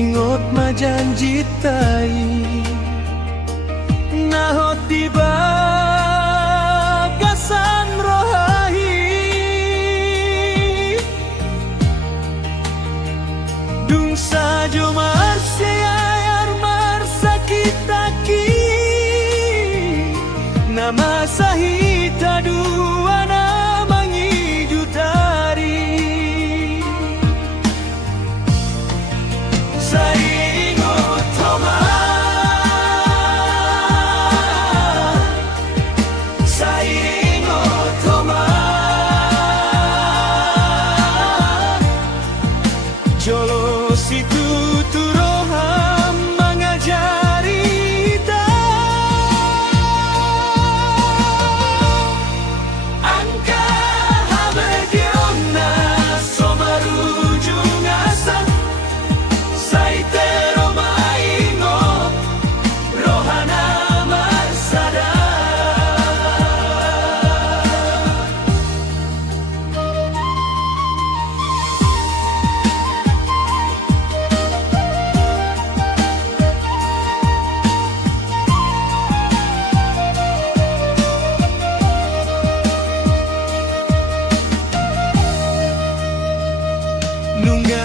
ingot majanji tai naho tiba gasan rohahi dung sajo marsiayar marsakitaki nama sahita dua namangi jutari saingot toma saingot toma jolo situ turoham mengajari kita angka habediona somarujung asan saitero maingo rohana marsada nunga